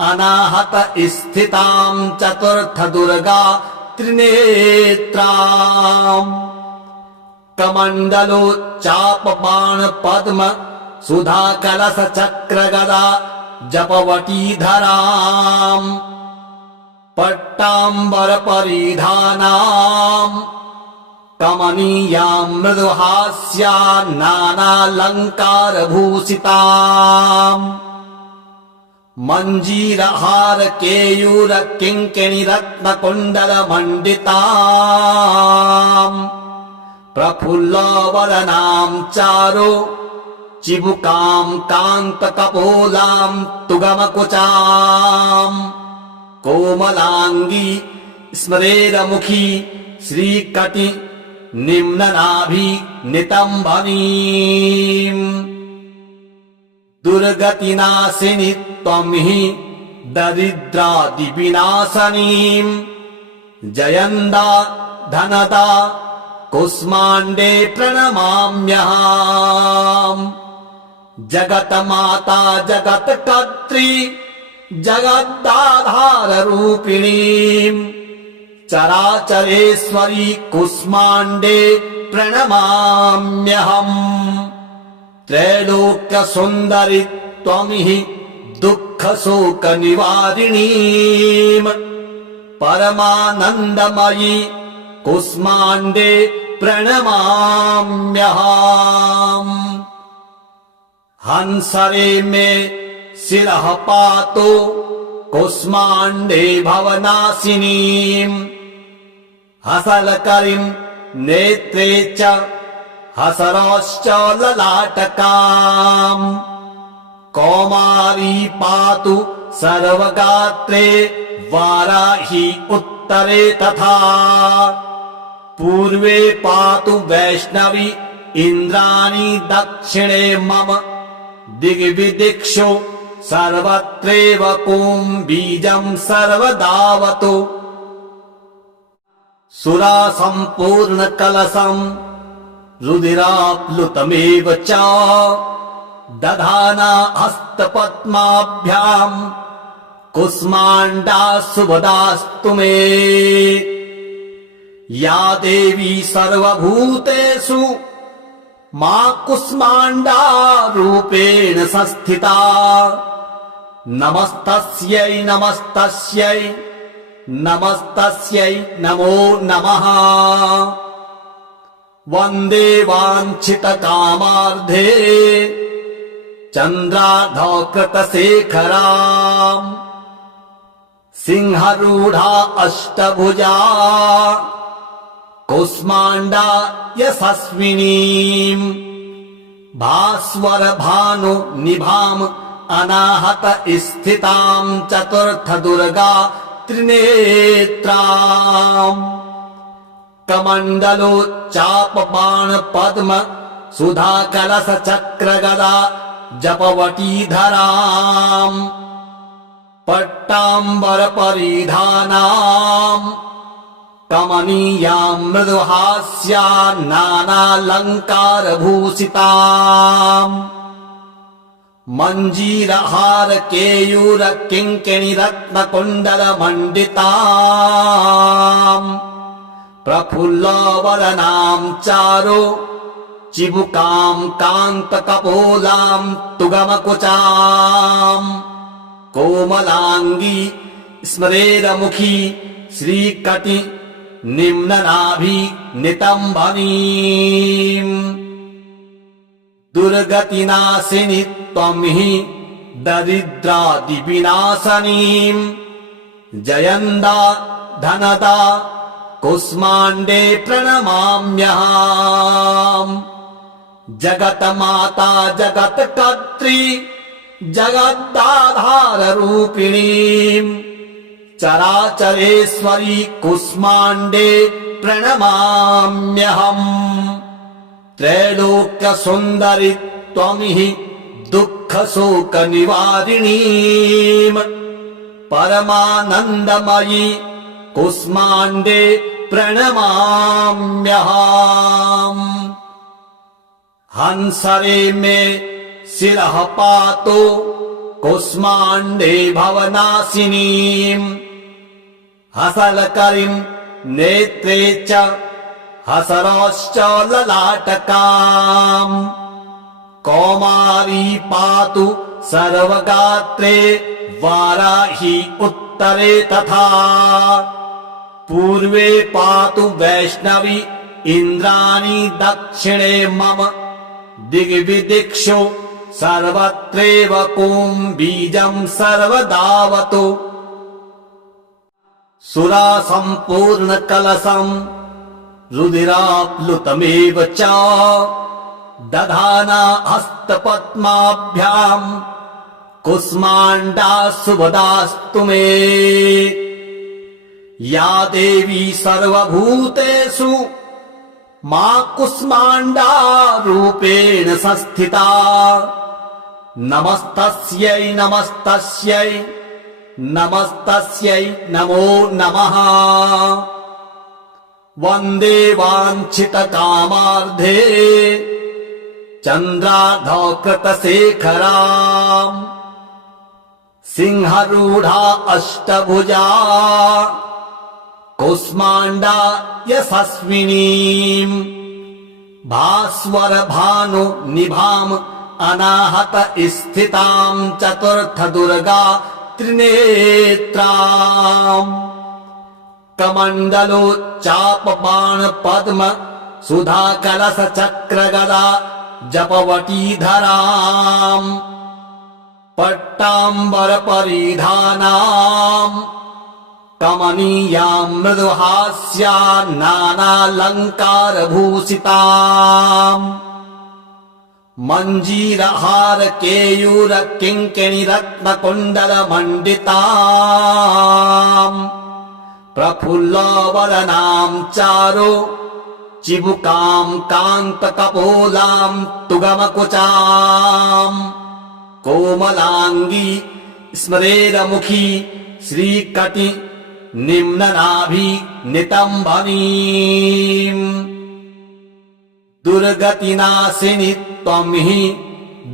अनाहत स्थिताम् चतुर्थ दुर्गा त्रिनेत्राम् कमण्डलोच्चाप बाण पद्म सुधा कलश चक्र गदा जपवटीधराम् पट्टाम्बरपरिधानाम् कमनीयाम् मृदुहास्या नानालङ्कारभूषिताम् मञ्जीरहार केयूर किङ्किणी रत्नकुण्डलमण्डिताम् प्रफुल्लवदनाम् चारु चिबुकाम् कान्तकपोलाम् तुगमकुचाम् कोमलाङ्गी स्मरेरमुखी श्रीकटि निम्ननाभि नितम्बनीम् दुर्गतिनाशिनि त्वं हि दरिद्रादिविनाशनीम् जयन्दा धनदा कुष्माण्डे प्रणमाम्यहम् जगन्माता जगत्कर्त्री जगदाधाररूपिणीम् चराचरेश्वरी कुष्माण्डे प्रणमाम्यहम् त्रैलोक्यसुन्दरि त्वं हि दुःखशोकनिवारिणीम् परमानन्दमयी कुष्माण्डे प्रणमाम्यहम् हंसरे मे शिरः पातु कुष्माण्डे भवनाशिनीम् हसलकरीम् नेत्रे च हसरश्च ललाटकाम् कौमारी पातु सर्वगात्रे वाराही उत्तरे तथा पूर्वे पातु वैष्णवी इन्द्राणी दक्षिणे मम दिग्विदिक्षु सर्वत्रैव कुम्भीजम् सर्वदावतु सुरा सम्पूर्णकलशम् रुधिराप्लुतमेव च दधाना हस्तपद्माभ्याम् कुष्माण्डा शुभदास्तु मे या देवी सर्वभूतेषु मा कुष्माण्डा रूपेण संस्थिता नमस्तस्यै नमस्तस्यै नमस्तस्यै नमो नमः वन्दे वाञ्छितकामार्धे चन्द्रार्धकृतशेखराम् सिंहरूढा अष्टभुजा कुष्माण्डा यशस्विनीम् भास्वर भानु निभाम् अनाहत स्थिताम् चतुर्थ दुर्गा त्रिनेत्राम् कमण्डलोच्चाप बाण पद्म सुधा कलश चक्र गदा जपवटीधराम् पट्टाम्बर परिधानाम् कमनीयाम् मृदुहास्या नानालङ्कारभूषिताम् मञ्जीरहार केयूर किङ्किणी रत्नकुण्डलमण्डिताम् प्रफुल्लवदनाम् चारु चिबुकाम् कान्तकपोलाम् तुगमकुचाम् कोमलाङ्गी स्मरेरमुखी श्रीकटि निम्ननाभि नितम्बनीम् दुर्गतिनाशिनि त्वं हि दरिद्रादिविनाशनीम् जयन्दा धनदा कुष्माण्डे प्रणमाम्यहम् जगन्माता जगत्कर्त्री जगदाधाररूपिणीम् चराचरेश्वरी कुष्माण्डे प्रणमाम्यहम् त्रैलोक्यसुन्दरि त्वं हि दुःखशोकनिवारिणीम् परमानन्दमयी कुष्माण्डे प्रणमाम्यहम् हंसरे मे शिरः पातु कुष्माण्डे भवनाशिनीम् हसलकरीम् नेत्रे च हसरश्च ललाटकाम् कौमारी पातु सर्वगात्रे वाराही उत्तरे तथा पूर्वे पातु वैष्णवी इन्द्राणी दक्षिणे मम दिग्विदिक्षु सर्वत्रैव कूं बीजं सर्वदावतु सुरा सम्पूर्ण कलशम् रुधिराप्लुतमेव च दधाना हस्तपद्माभ्याम् कुष्माण्डा शुभदास्तु मे या देवी सर्वभूतेषु मा कुष्माण्डा रूपेण संस्थिता नमस्तस्यै नमस्तस्यै नमस्तस्यै नमो नमः वन्दे वाञ्छितकामार्धे चन्द्रार्धकृतशेखराम् सिंहरूढा अष्टभुजा कुष्माण्डा यशस्विनीम् भास्वर भानु निभाम् अनाहत स्थिताम् चतुर्थ दुर्गा त्रिनेत्राम् कमण्डलोच्चाप बाण पद्म सुधा कलश चक्र गदा जपवटीधराम् पट्टाम्बर परिधानाम् कमनीयाम् मृदुहास्या नानालङ्कार भूषिताम् मञ्जीरहार केयूर किङ्किणी रत्न कुण्डल मण्डिताम् प्रफुल्लवदनाम् चारु चिबुकाम् कान्त कपोलाम् तुगमकुचाम् कोमलाङ्गी स्मरेरमुखी श्रीकटि निम्ननाभि नितम्बनीम् दुर्गतिनाशिनि त्वं हि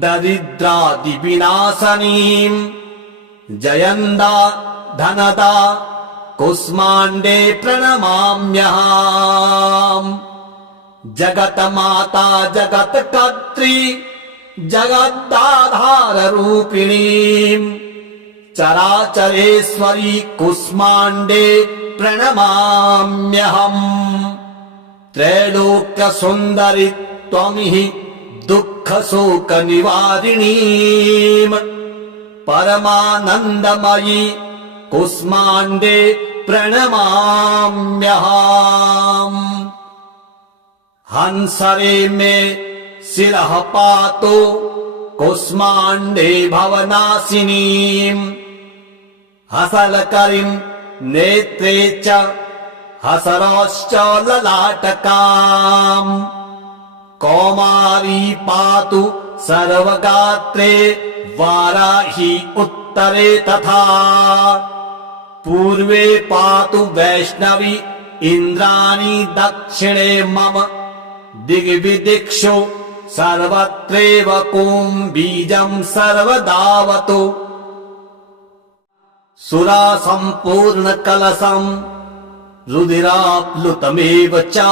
दरिद्रादिविनाशनीम् जयन्दा धनदा कुष्माण्डे प्रणमाम्यहम् जगन्माता जगत्कर्त्री जगदाधाररूपिणीम् चराचरेश्वरी कुष्माण्डे प्रणमाम्यहम् त्रैलोक्यसुन्दरि त्वं हि दुःखशोकनिवारिणीम् परमानन्दमयी कुष्माण्डे प्रणमाम्यहम् हंसरे मे शिरः पातु कुष्माण्डे भवनाशिनीम् हसलकरीम् नेत्रे च हसरश्च ललाटकाम् कौमारी पातु सर्वगात्रे वाराही उत्तरे तथा पूर्वे पातु वैष्णवी इन्द्राणी दक्षिणे मम दिग्विदिक्षु सर्वत्रैव कूं बीजं सर्वदावतु सुरा सम्पूर्ण कलशम् रुधिराप्लुतमेव च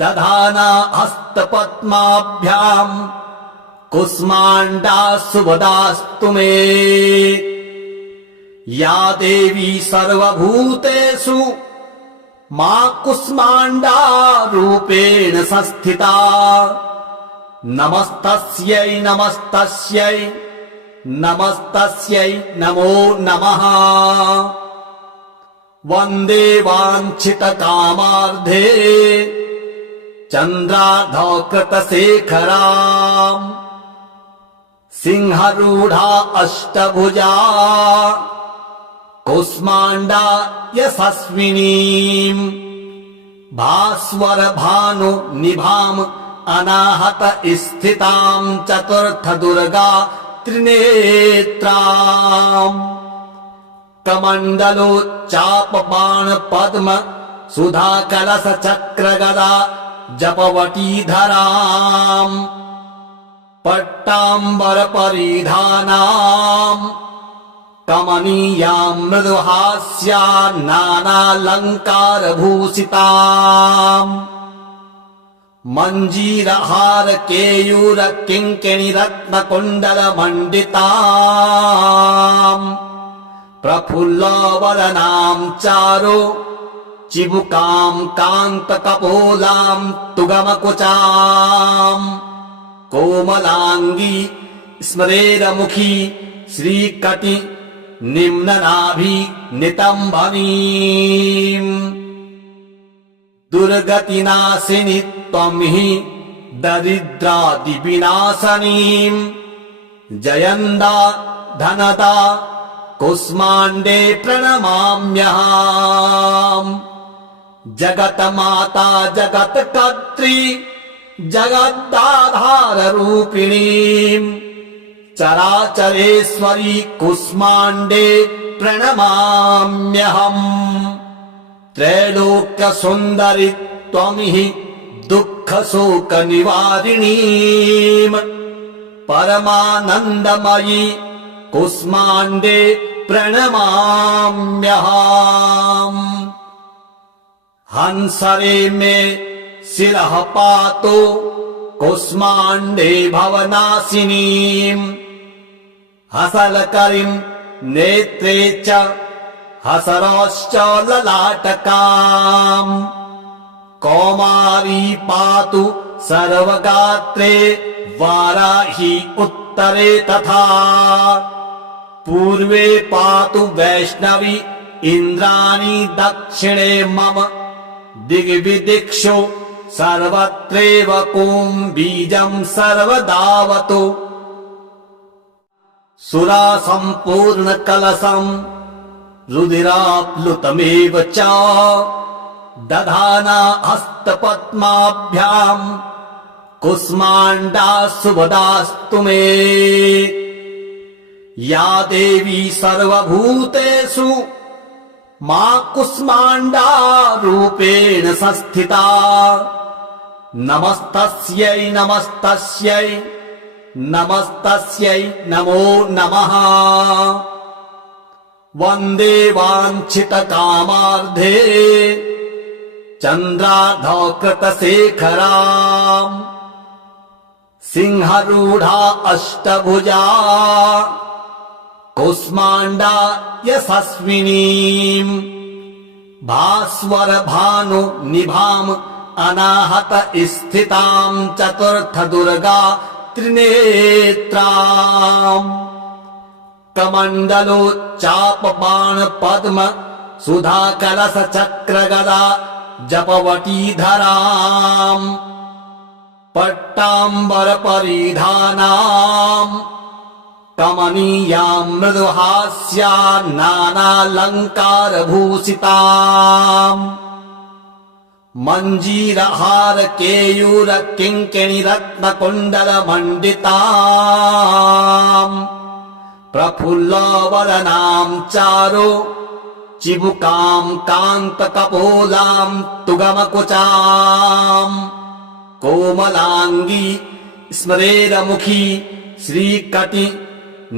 दधाना हस्तपद्माभ्याम् कुष्माण्डा शुभदास्तु मे या देवी सर्वभूतेषु मा कुष्माण्डा रूपेण संस्थिता नमस्तस्यै नमस्तस्यै नमस्तस्यै नमो नमः वन्दे वाञ्छितकामार्धे चन्द्रार्धकृतशेखराम् सिंहरूढा अष्टभुजा कुष्माण्डा यशस्विनीम् भास्वर भानु निभाम् अनाहत स्थिताम् चतुर्थ दुर्गा त्रिनेत्राम् कमण्डलोच्चाप बाण पद्म सुधा कलश चक्र गदा जपवटीधराम् पट्टाम्बर परिधानाम् कमनीयाम् मृदुहास्या नानालङ्कार भूषिताम् मञ्जीरहार केयूर किङ्किणी रत्नकुण्डल मण्डिताम् प्रफुल्लवदनाम् चारु चिबुकाम् कान्तकपोलाम् तुगमकुचाम् कोमलाङ्गी स्मरेरमुखी श्रीकटि निम्ननाभि नितम्बनीम् दुर्गतिनाशिनि त्वं हि दरिद्रादिविनाशनीम् जयन्दा धनदा कुष्माण्डे प्रणमाम्यहम् जगन्माता जगत्कर्त्री जगदाधाररूपिणीम् चराचरेश्वरी कुष्माण्डे प्रणमाम्यहम् त्रैलोक्यसुन्दरि त्वं हि दुःखशोकनिवारिणीम् परमानन्दमयी कुष्माण्डे प्रणमाम्यहम् हंसरे मे शिरः पातु कुष्माण्डे भवनाशिनीम् हसलकरीम् नेत्रे च हसरश्च ललाटकाम् कौमारी पातु सर्वगात्रे वाराही उत्तरे तथा पूर्वे पातु वैष्णवी इन्द्राणी दक्षिणे मम दिग्विदिक्षु सर्वत्रैव कुम्भीजम् सर्वदावतु सुरा सम्पूर्ण कलशम् रुधिराप्लुतमेव च दधाना हस्तपद्माभ्याम् कुष्माण्डा शुभदास्तु मे या देवी सर्वभूतेषु मा कुष्माण्डा रूपेण संस्थिता नमस्तस्यै नमस्तस्यै नमस्तस्यै नमो नमः वन्दे वाञ्छितकामार्धे चन्द्रार्धकृतशेखराम् सिंहरूढा अष्टभुजा कुष्माण्डा यशस्विनीम् भास्वर भानु निभाम् अनाहत स्थिताम् चतुर्थ दुर्गा त्रिनेत्राम् कमण्डलोच्चाप बाण पद्म सुधा कलश चक्र गदा जपवटीधराम् पट्टाम्बर परिधानाम् कमनीयाम् मृदुहास्या नानालङ्कार भूषिताम् मञ्जीरहार केयूर किङ्किणी रत्नकुण्डल मण्डिताम् प्रफुल्लवदनाम् चारु चिबुकाम् कान्तकपोलाम् तुगमकुचाम् कोमलाङ्गी स्मरेरमुखी श्रीकटि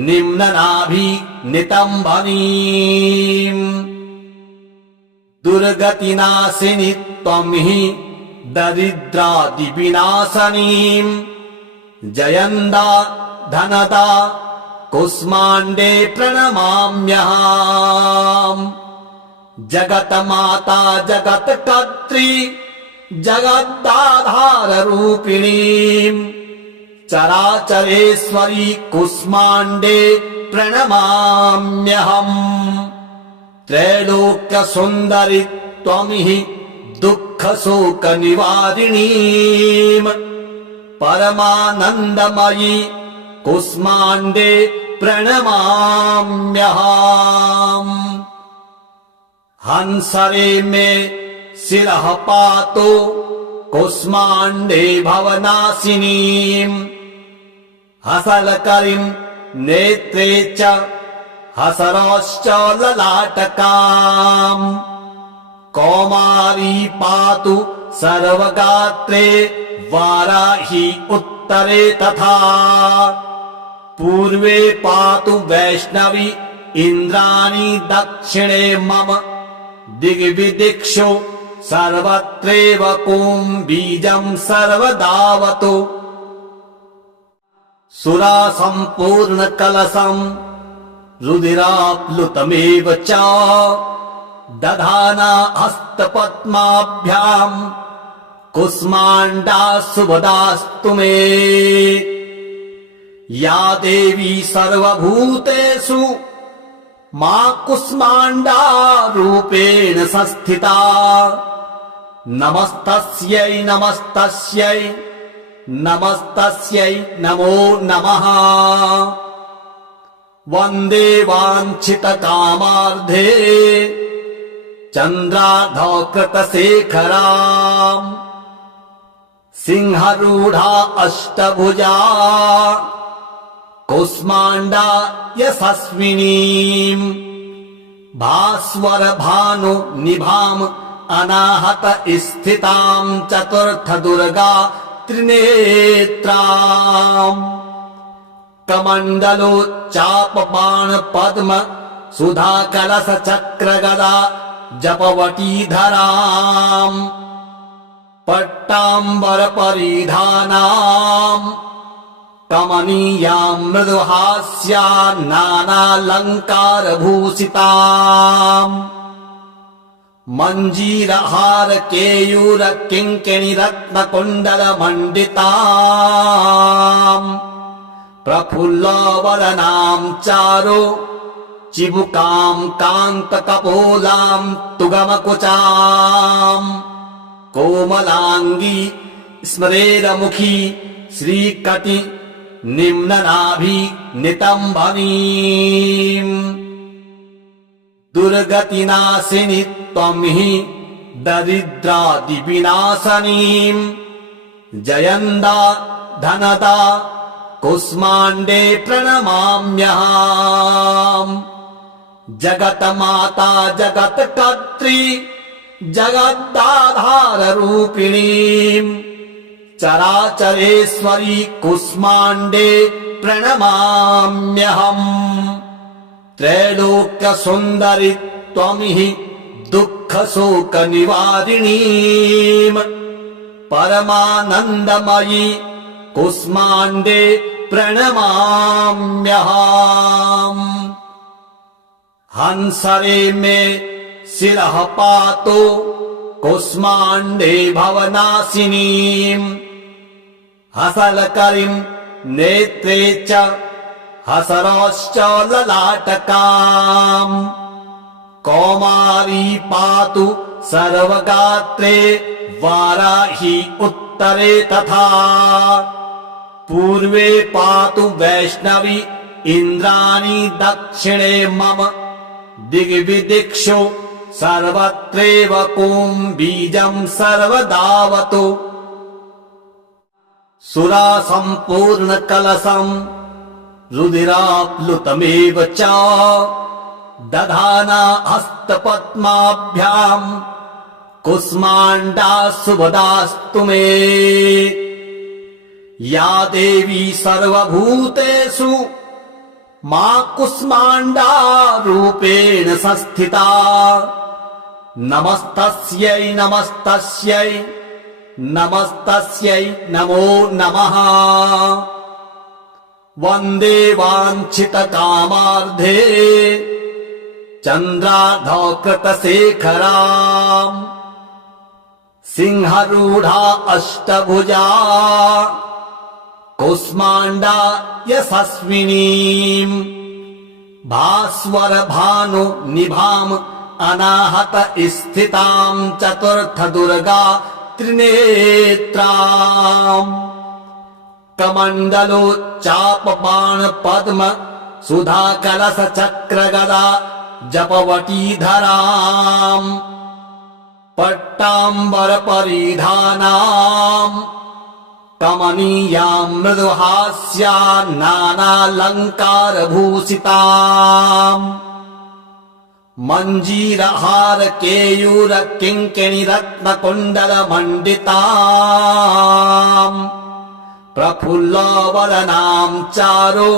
निम्ननाभि नितम्बनीम् दुर्गतिनाशिनि त्वं हि दरिद्रादिविनाशनीम् जयन्दा धनदा कुष्माण्डे प्रणमाम्यहम् जगन्माता जगत्कर्त्री जगदाधाररूपिणीम् चराचरेश्वरी कुष्माण्डे प्रणमाम्यहम् त्रैलोक्यसुन्दरि त्वं हि दुःखशोकनिवारिणीम् परमानन्दमयी कुष्माण्डे प्रणमाम्यहम् हंसरे मे शिरः पातु कुष्माण्डे भवनाशिनीम् हसलकरीम् नेत्रे च हसरश्च ललाटकाम् कौमारी पातु सर्वगात्रे वाराही उत्तरे तथा पूर्वे पातु वैष्णवी इन्द्राणी दक्षिणे मम दिग्विदिक्षु सर्वत्रैव कुं बीजं सर्वदावतु सुरा सम्पूर्ण कलशम् रुधिराप्लुतमेव च दधाना हस्तपद्माभ्याम् कुष्माण्डा शुभदास्तु मे या देवी सर्वभूतेषु मा कुष्माण्डा रूपेण संस्थिता नमस्तस्यै नमस्तस्यै नमस्तस्यै नमो नमः वन्दे वाञ्छितकामार्धे चन्द्रार्धकृतशेखराम् सिंहरूढा अष्टभुजा कुष्माण्डा यशस्विनीम् भास्वर भानु निभाम् अनाहत स्थिताम् चतुर्थ दुर्गा त्रिनेत्राम् कमण्डलोच्चाप बाण पद्म सुधा कलश चक्र गदा जपवटीधराम् पट्टाम्बर परिधानाम् कमनीयाम् मृदुहास्या नानालङ्कार भूषिताम् मञ्जीरहार केयूर किङ्किणी रत्न कुण्डल मण्डिताम् प्रफुल्लवदनाम् चारु चिबुकाम् कान्त कपोलाम् तुगमकुचाम् कोमलाङ्गी स्मरेरमुखी श्रीकटि निम्ननाभि नितम्बनीम् दुर्गतिनाशिनि त्वं हि दरिद्रादिविनाशनीम् जयन्दा धनदा कुष्माण्डे प्रणमाम्यहम् जगन्माता जगत्कर्त्री जगदाधाररूपिणीम् चराचरेश्वरी कुष्माण्डे प्रणमाम्यहम् त्रैलोक्यसुन्दरि त्वं हि दुःखशोकनिवारिणीम् परमानन्दमयी कुष्माण्डे प्रणमाम्यहम् हंसरे मे शिरः पातु कुष्माण्डे भवनाशिनीम् हसलकरीम् नेत्रे च हसरश्च ललाटकाम् कौमारी पातु सर्वगात्रे वाराही उत्तरे तथा पूर्वे पातु वैष्णवी इन्द्राणी दक्षिणे मम दिग्विदिक्षु सर्वत्रैव कुं बीजं सर्वदावतु सुरा सम्पूर्ण कलशम् रुधिराप्लुतमेव च दधाना हस्तपद्माभ्याम् कुष्माण्डा शुभदास्तु मे या देवी सर्वभूतेषु मा कुष्माण्डा रूपेण संस्थिता नमस्तस्यै नमस्तस्यै नमस्तस्यै नमो नमः वन्दे वाञ्छितकामार्धे चन्द्रार्धकृतशेखराम् सिंहरूढा अष्टभुजा कुष्माण्डा यशस्विनीम् भास्वर भानु निभाम् अनाहत स्थिताम् चतुर्थ दुर्गा त्रिनेत्राम् कमण्डलोच्चाप बाण पद्म सुधा कलश चक्र गदा जपवटीधराम् पट्टाम्बर परिधानाम् कमनीयाम् मृदुहास्या नानालङ्कार भूषिताम् मञ्जीरहार केयूर किङ्किणी रत्न कुण्डल मण्डिताम् प्रफुल्लवदनाम् चारु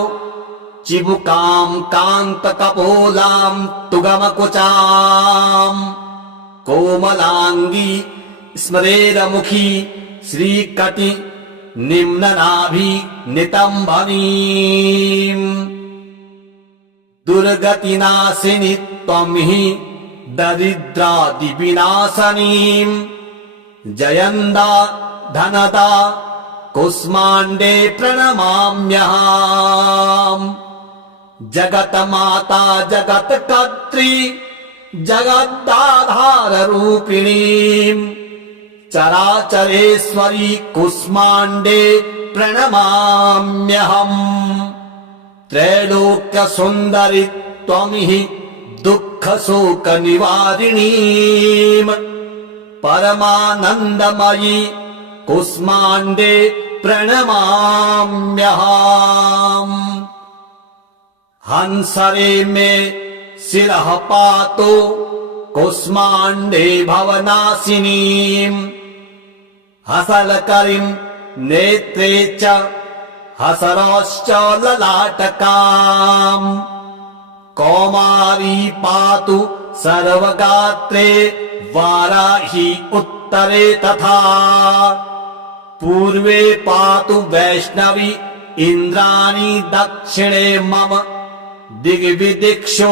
चिबुकाम् कान्त कपोलाम् तुगमकुचाम् कोमलांगी स्मरेरमुखी श्रीकटि निम्ननाभि नितंबनीम् दुर्गतिनाशिनी त्वं हि दरिद्रादिविनाशनीम् जयन्दा धनदा कुष्माण्डे प्रणमाम्यहम् जगन्माता जगत्कर्त्री जगदाधाररूपिणीम् चराचरेश्वरी कुष्माण्डे प्रणमाम्यहम् त्रैलोक्यसुन्दरि त्वं हि दुःखशोकनिवारिणीम् परमानन्दमयी कुष्माण्डे प्रणमाम्यहम् हंसरे मे शिरः पातु कुष्माण्डे भवनाशिनीम् हसलकरीं नेत्रे च हसरश्च ललाटकाम् कौमारी पातु सर्वगात्रे वाराही उत्तरे तथा पूर्वे पातु वैष्णवी इन्द्राणी दक्षिणे मम दिग्विदिक्षु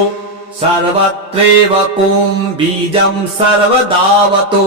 सर्वत्रैव कुम्भीजं सर्वदावतु